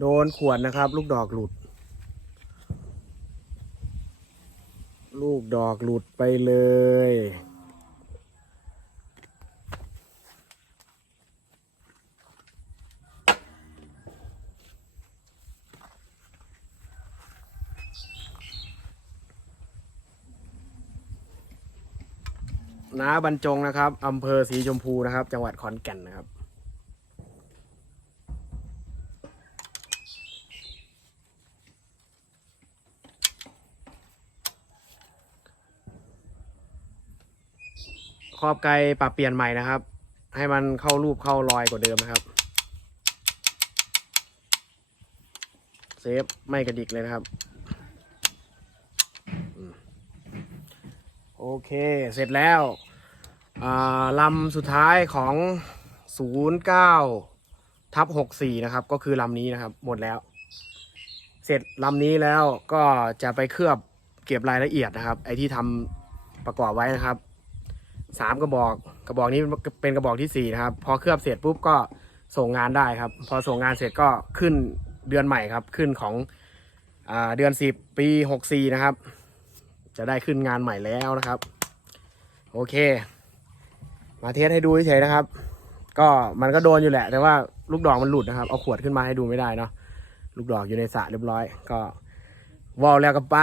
โดนขวดนะครับ ลูกดอกหลุด ลูกดอกหลุดไปเลย น้าบรรจงนะครับอำเภอสีชมพูนะครับ จังหวัดขอนแก่นนะครับ ขอบไกลปรับเปลี่ยนใหม่นะครับ ให้มันเข้ารูปเข้ารอยกว่าเดิมนะครับ เซฟไม่กระดิกเลยนะครับ โอเคเสร็จแล้วลำสุดท้ายของ 09ทับ64 นะครับ ก็คือลำนี้นะครับ หมดแล้ว เสร็จลำนี้แล้วก็จะไปเคลือบเก็บรายละเอียดนะครับ ไอที่ทำประกอบไว้นะครับ สามกระบอกกระบอกนี้เป็นกระบอกที่สี่นะครับ พอเคลือบเสร็จปุ๊บก็ส่งงานได้ครับ พอส่งงานเสร็จก็ขึ้นเดือนใหม่ครับ ขึ้นของอเดือนสิบปีหกสี่นะครับ จะได้ขึ้นงานใหม่แล้วนะครับ โอเค มาเทสให้ดูเฉยๆนะครับ ก็มันก็โดนอยู่แหละ แต่ว่าลูกดอกมันหลุดนะครับ เอาขวดขึ้นมาให้ดูไม่ได้เนาะลูกดอกอยู่ในสระเรียบร้อย ก็วอลแล้วก็ไป